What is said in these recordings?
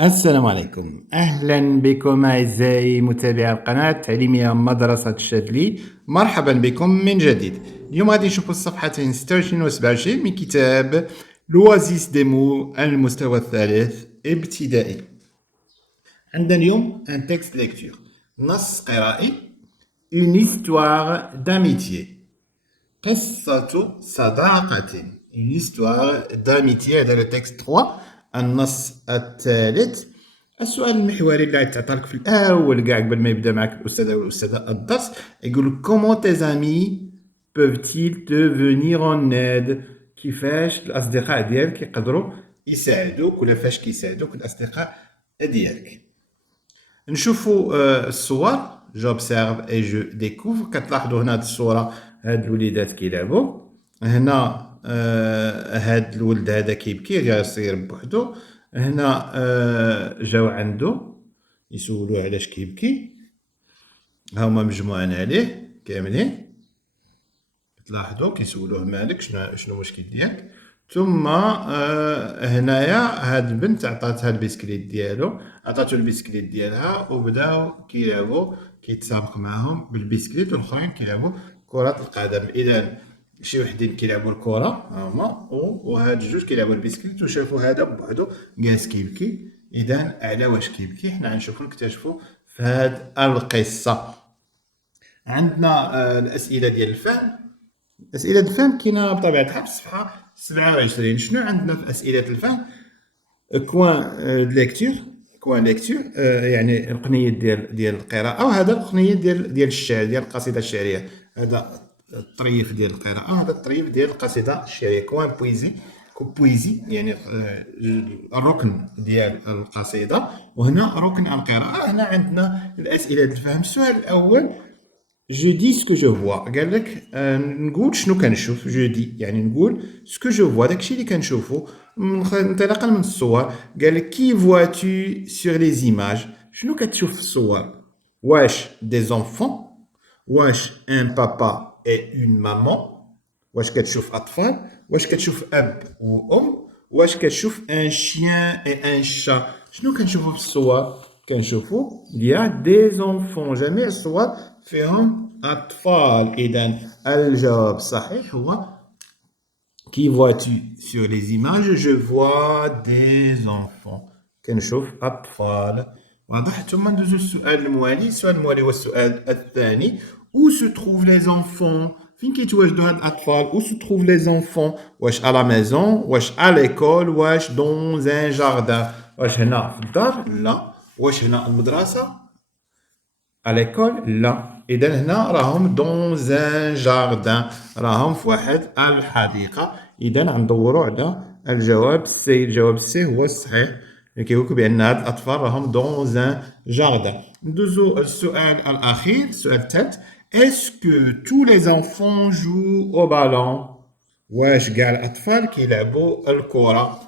السلام عليكم، أهلا بكم أعزائي متابعي القناة التعليمية مدرسة الشاذلي. مرحبا بكم من جديد. اليوم غادي نشوفوا الصفحتين 26 و 27 من كتاب لوازيس ديمو المستوى الثالث ابتدائي. عندنا اليوم ان تكست ليكتور، نص قرائي. Une histoire d'amitié، قصة صداقة. Une histoire d'amitié. هذا لو تكست 3، النص الثالث. السؤال المحوري اللي تعطى لك في الاول كاع قبل ما يبدا معك الاستاذ او الاستاذه الدرس، يقول لك comment tes amis peuvent-ils te venir en aide؟ كيفاش الاصدقاء ديالك يقدروا يساعدوك، ولا فاش كيساعدوك الاصدقاء ديالك. نشوفوا الصور. j'observe et je découvre. كتلاحظوا هنا هاد الصوره، هاد الوليدات كيلعبوا. هنا هاد الولد هذا كيبكي جالس يرب بوحدو. هنا جاو عنده يسولوه علاش كيبكي. هما مجموعين عليه كاملين، تلاحظوا كيسولوه مالك، شنو المشكل ديالك. ثم هنايا هاد البنت عطاتها البسكليت ديالو، عطاتو البسكليت ديالها وبداو كيلعبوا، كيتسابق معاهم بالبسكليت، والاخرين كيلعبوا كرة القدم. اذا شي وحدين كيلعبوا الكرة هما، وهاد الجوج كيلعبوا البسكليت، وشافوا هذا بوحدو جالس كيبكي. اذا على واش كيبكي حنا غنشوفو نكتشفوا في هاد القصة. عندنا الاسئلة ديال الفهم. أسئلة الفهم كاينة بطبيعة الحال في الصفحة 27. شنو عندنا في أسئلة الفهم؟ كوان ليكتور، كوان ليكتور يعني القنية ديال القراءة، وهذا القنية ديال الشعر، ديال القصيدة الشعرية. هذا الطريف ديال القراءة، وهذا الطريف ديال القصيدة الشعرية. كوان بويزي، بويزي يعني الركن ديال القصيدة، وهنا ركن القراءة. هنا عندنا الأسئلة الفهم. السؤال الأول، je dis ce que je vois. قال لك نقول شنو كنشوف. je dis يعني نقول ce que je vois، داكشي اللي كنشوفو انطلاقا من الصور. قال لك qui vois-tu sur les images؟ شنو كتشوف في الصور؟ واش des enfants؟ واش un papa et une maman؟ واش كتشوف اطفال؟ واش كتشوف اب وام؟ واش كتشوف ان chien et un chat؟ شنو كنشوفو في الصور؟ كنشوفو ليا دي زونفون، جميع الصور فيهم اطفال. اذا الجواب الصحيح هو qui vois-tu sur les images؟ je vois des enfants، كنشوف اطفال. واضح؟ ثم ندوزو للسؤال الموالي. السؤال الموالي هو السؤال الثاني، où se trouvent les enfants؟ فين كيتواجدوا هاد الاطفال؟ où se trouvent les enfants؟ واش à la maison؟ واش à l'école؟ واش dans un jardin؟ واش هنا في الدار؟ لا. واش هنا المدرسة؟ à l'école؟ لا. اذا هنا راهم dans un jardin، راهم في واحد الحديقة. اذا غندوروا على الجواب سي. الجواب سي هو الصحيح، اللي كيقول لك بان هاد الاطفال راهم dans un jardin. ندوزو السؤال الاخير، السؤال الثالث، est-ce que tous les enfants jouent au ballon؟ واش كاع الاطفال كيلعبوا الكره؟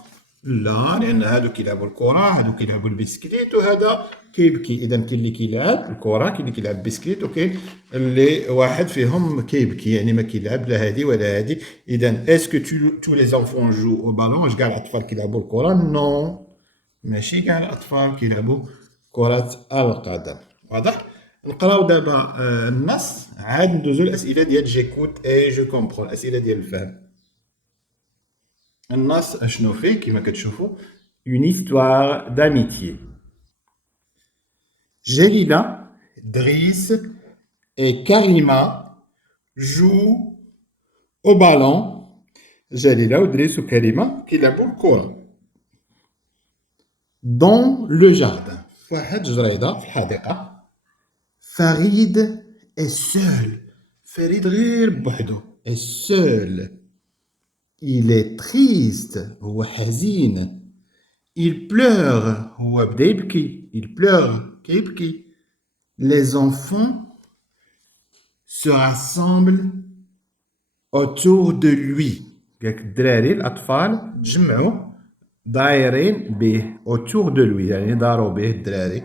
لا، لان هادو كيلعبوا الكره، هادو كيلعبوا البسكليت، وهذا كيبكي. اذا كاين اللي كيلعب الكره، كاين اللي كيلعب البسكليت، وكاين اللي واحد فيهم كيبكي، يعني ما كيلعب لا هادي ولا هادي. اذا اسكو تو لي زونفون جو او بالون؟ واش كاع الاطفال كيلعبوا الكره؟ نو، ماشي كاع الاطفال كيلعبوا كره القدم. واضح؟ نقراو دابا النص، عاد ندوزو الاسئله ديال جيكوت اي جو كومبرون، الاسئله ديال الفهم. النص اشنو فيه كما كتشوفوا؟ une histoire d'amitié. Jelila, Driss et Karima jouent au ballon. Jelila, Driss ou Karima كيلعبوا الكرة dans le jardin. في واحد جريدة في الحديقة. Farid est seul. فريد غير بوحدو est seul. Il est triste، هو حزين. Il pleure، هو بدا يبكي. Il pleure، كيبكي. Les enfants se rassemblent autour de lui. قالك الدراري الأطفال تجمعوا دايرين به autour de lui، يعني داروا به الدراري.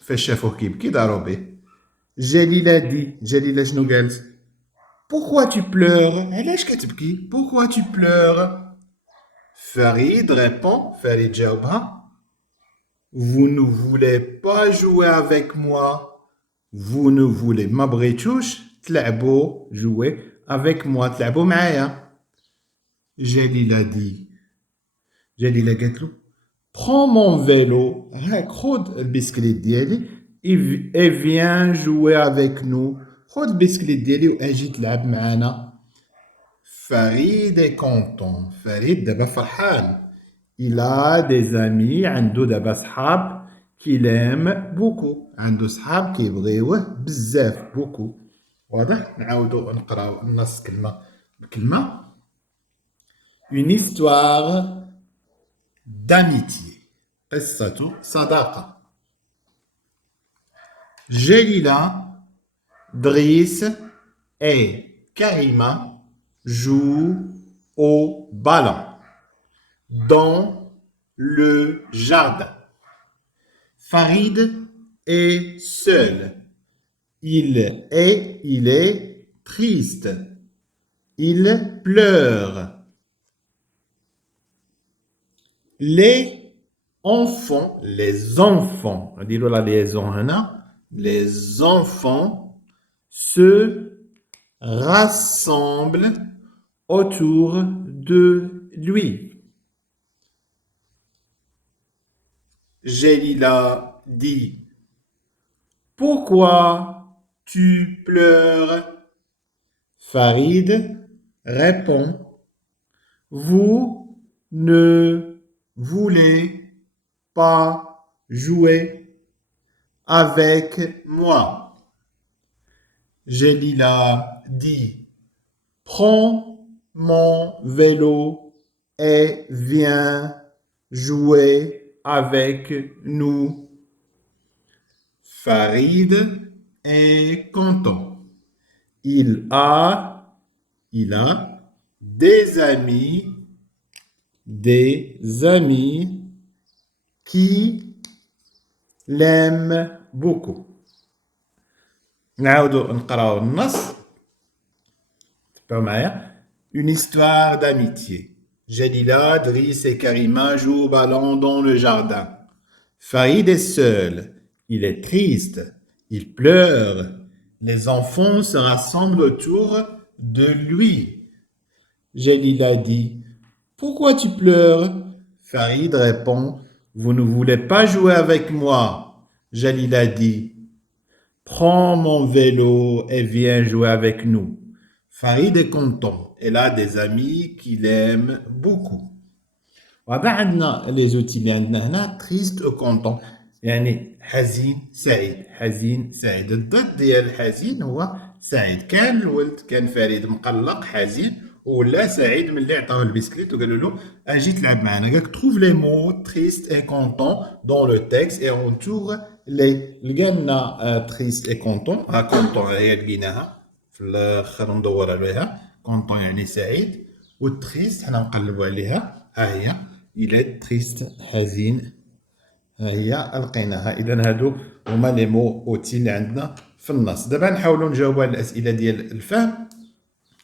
فاش شافوه كيبكي داروا به. جليلة دي، جليلة شنو قالت؟ Pourquoi tu pleures؟ علاش كتبكي؟ Pourquoi tu pleures؟ فريد répond، فريد جاوبها Vous ne voulez pas jouer avec moi. Vous ne voulez ما بغيتوش تلعبوا jouer avec moi تلعبوا معايا. جليلة dit. جليلة قالت له prends mon vélo هاك خذ البسكليت ديالي et viens jouer avec nous. خذ البسكليت ديالي واجي تلعب معانا. فريد est content. فريد دابا فرحان. Il a des amis عنده دابا صحاب qu'il aime beaucoup. عنده صحاب كيبغيوه بزاف beaucoup. واضح؟ نعاودو نقراو النص كلمة بكلمة. Une histoire d'amitié. قصة صداقة. جليلة, Driss et Karima jouent au ballon dans le jardin. Farid est seul. Il est triste. Il pleure. Les enfants, on dit la liaison, les enfants se rassemblent autour de lui. Jélila dit: pourquoi tu pleures? Farid répond: vous ne voulez pas jouer avec moi. Jélila dit: prends mon vélo et viens jouer avec nous. Farid est content. Il a des amis qui l'aiment beaucoup. نعاودو نقراو النص. تبعوا معايا. Une histoire d'amitié. Jalila, Driss et Karima jouent au ballon dans le jardin. Farid est seul. Il est triste. Il pleure. Les enfants se rassemblent autour de lui. Jalila dit: pourquoi tu pleures? Farid répond: vous ne voulez pas jouer avec moi. Jalila dit: prends mon vélo et viens jouer avec nous. Farid est content. Elle a des amis qu'il aime beaucoup. وهذا عندنا لي زوتي اللي عندنا هنا triste و content يعني حزين سعيد. حزين سعيد. الضد ديال الحزين هو سعيد. كان الولد كان فريد مقلق حزين ولا سعيد ملي عطاوه البسكليت وقالوا له اجي تلعب معنا. قالك trouve les mots triste et content dans le texte et entoure les. لقينا triste et content. ها content هي لقيناها في الاخر ندور عليها. content يعني سعيد والتريست حنا نقلبوا عليها. ها هي il est triste حزين. ها هي لقيناها. اذا هادو هما لي مو اوتي اللي عندنا في النص. دابا نحاولوا نجاوبوا على الاسئله ديال الفهم.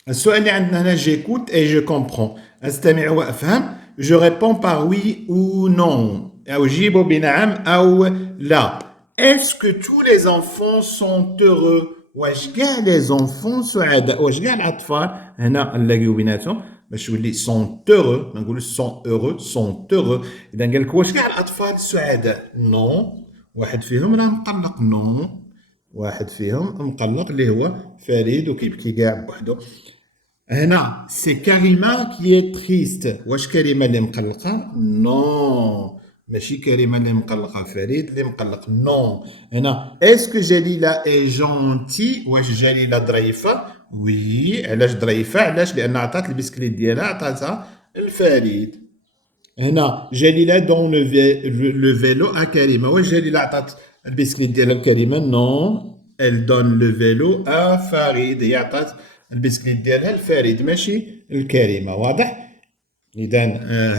السؤال اللي عندنا هنا j'écoute et je comprends. استمع وافهم. je réponds par oui ou non. او جيبوا بنعم او لا. est-ce que tous les enfants sont heureux؟ واش كاع لي زونفون سعداء؟ واش كاع الاطفال هنا نلاقيو بيناتهم باش يولي سون heureux. ما نقولوش سون heureux سون heureux. اذا قال لك واش كاع الاطفال سعداء؟ نو. واحد فيهم راه مقلق. نو. واحد فيهم مقلق اللي هو فريد وكيبكي كاع بوحدو. هنا سي كريمه كي اي تريست. واش كريمه اللي مقلقه؟ نو. ماشي كريمه اللي مقلقه. فريد اللي مقلق. نو. هنا اسكو جليله اي جونتي؟ واش جليله ظريفه؟ وي. علاش ظريفه؟ علاش؟ لان عطات البسكليت ديالها عطاتها الفريد. هنا جليله دون لو فيلو ا كريمه. واش جليله عطات البسكليت ديالها لكريمه؟ نو. elle donne le vélo à فريد. هي عطات البسكليت ديالها الفريد ماشي الكريمه. واضح؟ اذا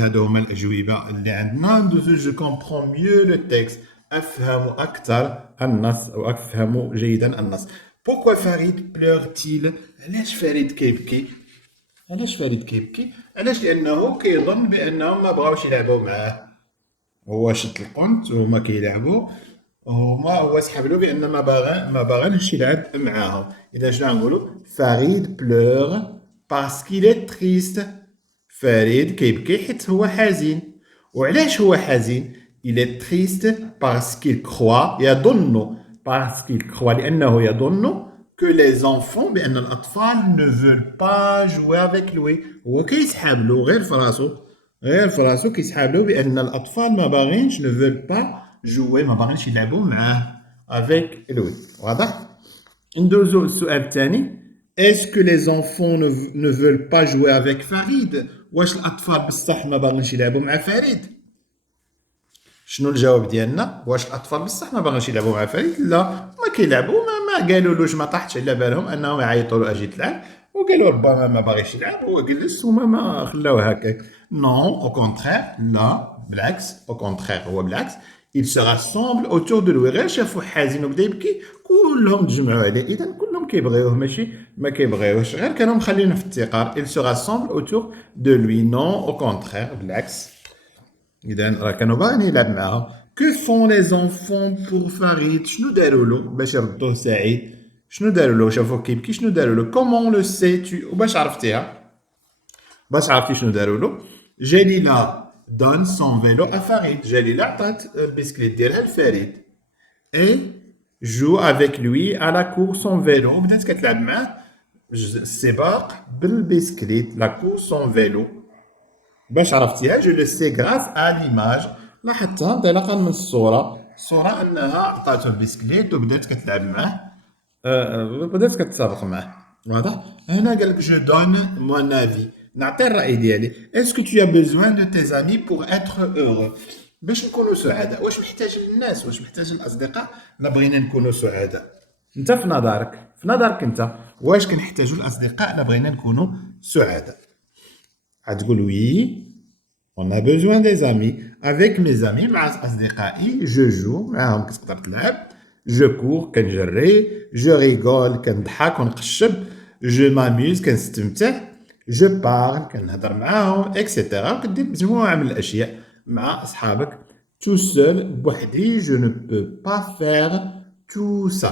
هادو هما الاجوبه اللي عندنا. ندوزو جو كومبرون ميو لو تيكست. افهم اكثر النص او افهم جيدا النص. بوكوا فريد بلور-تيل؟ علاش فريد كيبكي؟ علاش فريد كيبكي؟ علاش؟ لانه كيظن بانهم ما بغاوش يلعبوا معاه. هو شد القنت وهما كيلعبوا، هو سحب له بان ما باغيش يلعب معاهم. اذا شنو غنقولوا؟ فريد بلور باسكيل اي تريست. فريد كيبكي حيت هو حزين. وعلاش هو حزين؟ il est triste parce qu'il croit يظن parce qu'il croit لأنه يظن que les enfants بأن الأطفال ne veulent pas jouer avec lui. هو كيسحاب له غير في راسو كيسحاب له بأن الأطفال ما باغينش ne veulent pas jouer ما باغينش يلعبوا معاه avec lui. واضح؟ ندوزو للسؤال الثاني. Est-ce que les enfants ne veulent pas jouer avec Farid؟ واش الأطفال بصح ما باغينش يلعبوا مع فريد؟ شنو الجواب ديالنا؟ واش الاطفال بصح ما باغينش يلعبوا مع فريد؟ لا، ما كيلعبوا، ما قالولوش، ما طاحتش على بالهم انهم يعيطوا له اجي تلعب، وقالوا ربما ما باغيش يلعب، هو جلس وما ما خلاوه هكاك. نو او كونترير، لا بالعكس، او كونترير هو بالعكس. il se rassemble autour de lui. غير شافوه حزين وبدا يبكي كلهم تجمعوا عليه، اذا كلهم كيبغيوه ماشي ما كيبغيوهش، غير كانوا مخلينه في التقار. il se rassemble autour de lui. non au contraire بالعكس. إذا راه كانوا باغيين يلعب معاهم. كو فون لي زونفون بور فريد؟ شنو دارولو باش يردوه سعيد؟ شنو دارولو؟ شافوه كيبكي شنو دارولو؟ كومون لو سي تو؟ وباش عرفتيها؟ باش عرفتي شنو دارولو؟ جليلة دون سون فيلو ا فريد. جليلة عطات البسكليت ديالها لفريد. اي جو افيك لوي على كور سون فيلو. بدات كتلعب معاه السباق بالبسكليت. لا كور سون فيلو. باش عرفتيها؟ جو لو سي غراس ا ليماج. لاحظتها انطلاقا من الصورة انها عطاتو البسكليت وبدات كتلعب معاه، بدات كتسابق معاه. واضح؟ هنا قال لك جو دون مون افي، نعطي الراي ديالي. اسكو تو ا بيزوان دو تي زامي بور اتر اورو؟ باش نكونوا سعداء، واش محتاج الناس، واش محتاج الاصدقاء لا بغينا نكونوا سعداء؟ انت في نظرك انت واش كنحتاجوا الاصدقاء لا بغينا نكونوا سعداء؟ غتقول وي on a besoin des amis. avec mes amis مع أصدقائي je joue معاهم كتقدر تلعب. je cours كنجري. je rigole كنضحك ونقشب. je m'amuse كنستمتع. je parle كنهضر معاهم etc. وكدير مجموعة من الأشياء مع أصحابك. tout seul بوحدي je ne peux pas faire tout ça.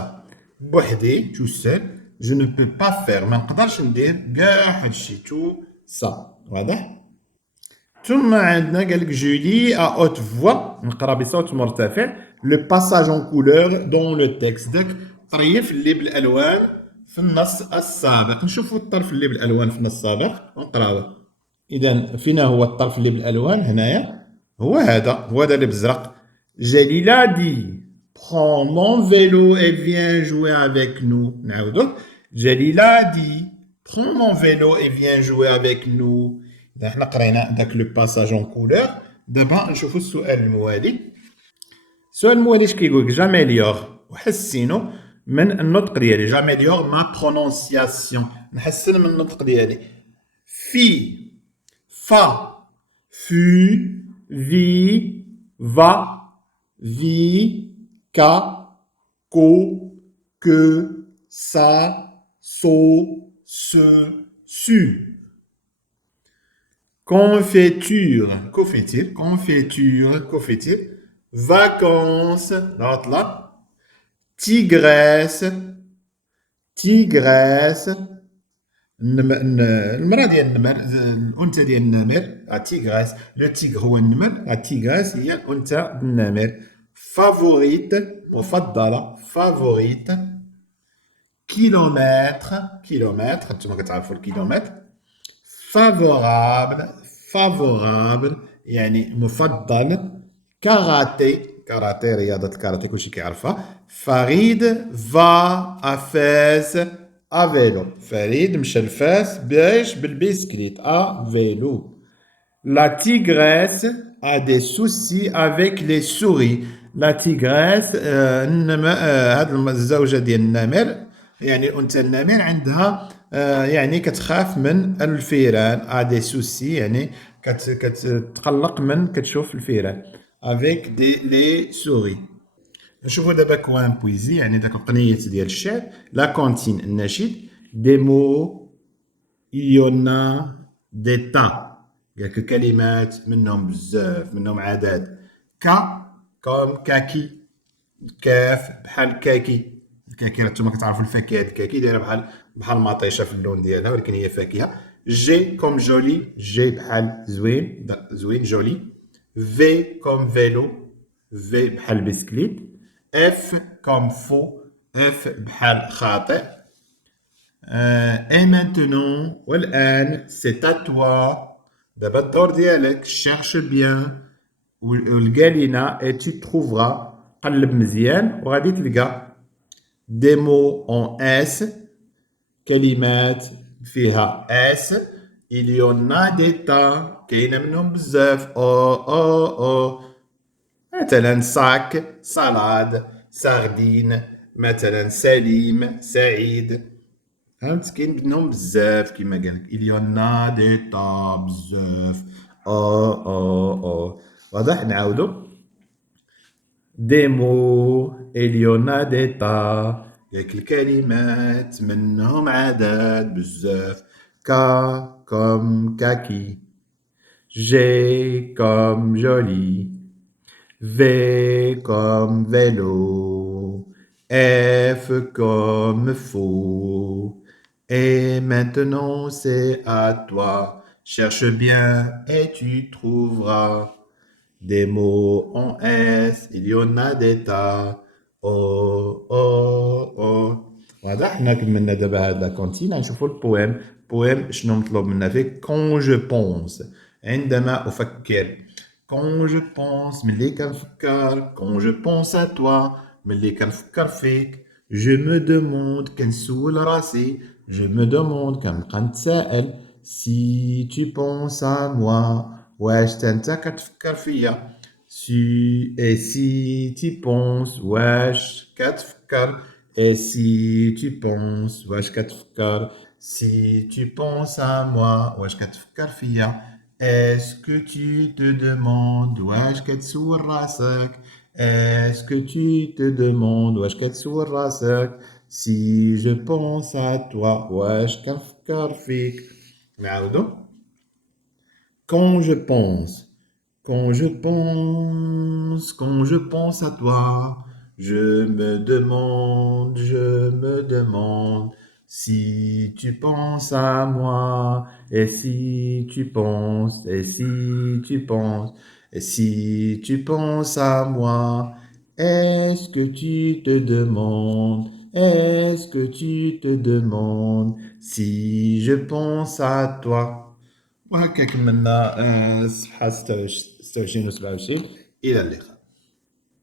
بوحدي tout seul je ne peux pas faire ما نقدرش ندير كاع هادشي tout ça. واضح؟ ثم عندنا قال لك جولي ا اوت فوا نقرا بصوت مرتفع لو باساج اون كولور دون لو تكست. داك طريف اللي بالالوان في النص السابق. نشوفوا الطرف اللي بالالوان في النص السابق ونقراوه. اذا فينا هو الطرف اللي بالالوان؟ هنايا هو هذا اللي بالزرق. جليلة دي prends mon vélo et viens jouer avec nous. نعاودوه. جليلة دي prends mon vélo et viens jouer avec nous. إذا حنا قرينا داك لو باساج اون كولور. دابا نشوفو السؤال الموالي. السؤال الموالي اش كيقولك؟ جاميليور وحسنوا من النطق ديالي. جاميليور ما برونونسياسيون، نحسن من النطق ديالي. في فا في في فا في كا كو كو سا سو سو سو. confiture vacances العطلة. tigresse المرأة ديال النمر، الأنثى ديال النمر تيغريس. لو تيغر هو النمر، تيغريس هي الأنثى النمر. favorite مفضلة. favorite. kilomètre نتوما كتعرفوا الكيلومتر. favorable يعني مفضل. كاراتي رياضة الكاراتيه كلشي كيعرفها. فريد فا افاس افيلو. فريد مشى لفاس باش بالبسكليت افيلو. La tigresse a des soucis avec les souris. La tigresse هاد الزوجة ديال النمر يعني الأنثى النمر عندها يعني كتخاف من الفيران. a des soucis يعني كتقلق من كتشوف الفيران. avec les souris. نشوفوا دابا كوان بويزي يعني داك القنيات ديال الشعر. لا كونتين النشيد. دي مو يونا دي تا. قالك الكلمات منهم بزاف، منهم عدد K comme kaki. كاف بحال كاكي. الكاكي راه نتوما كتعرفوا الفاكهه الكاكي دايره بحال مطيشه في اللون ديالها ولكن هي فاكهه. جي كوم جولي. جي بحال زوين زوين جولي. في كوم فيلو. في بحال بسكليت. اف كوم فو. اف بحال خاطئ. اي مانتونون والان سي تا توا. دابا الدور ديالك شيرش بيان ولقى لينا اي tu trouveras. قلب مزيان وغادي تلقى دي مو اون اس. كلمات فيها اس. il y en a des tas. كاينه منهم بزاف. او مثلا ساك سالاد ساردين. مثلا سليم سعيد. فهمت كاين منهم بزاف كيما قالك il y en a des tas بزاف. او واضح نعاودو. des mots il y en a des tas. ياك الكلمات منهم عدد بزاف. K comme kaki. G comme joli. V comme vélo. F comme fou. Et maintenant c'est à toi. Cherche bien et tu trouveras. Des mots en S, il y en a des tas. واضح. حنا كملنا دابا هاد لا كونتين غنشوفو البويم. بويم شنو مطلوب منا فيه؟ كون جو بونس عندما أفكر. كون جو بونس ملي كنفكر. كون جو بونس ا توا ملي كنفكر فيك. جو مو دوموند كنسول راسي. جو مو دوموند كنبقى نتسائل. سي tu penses à moi واش انت كتفكر فيا. سي tu penses واش كتفكر. سي tu penses واش كتفكر. سي tu penses à moi واش كتفكر فيا. Est-ce que tu te demandes واش كتسول راسك. Est-ce que tu te demandes واش كتسول راسك. Si je pense à toi واش كنفكر فيك. نعاودو. Quand je pense. Quand je pense à toi, je me demande si tu penses à moi, et si tu penses, et si tu penses, et si tu penses à moi, est-ce que tu te demandes, est-ce que tu te demandes si je pense à toi. وهكا كملنا الصفحة 26 و 27. إلى اللقاء.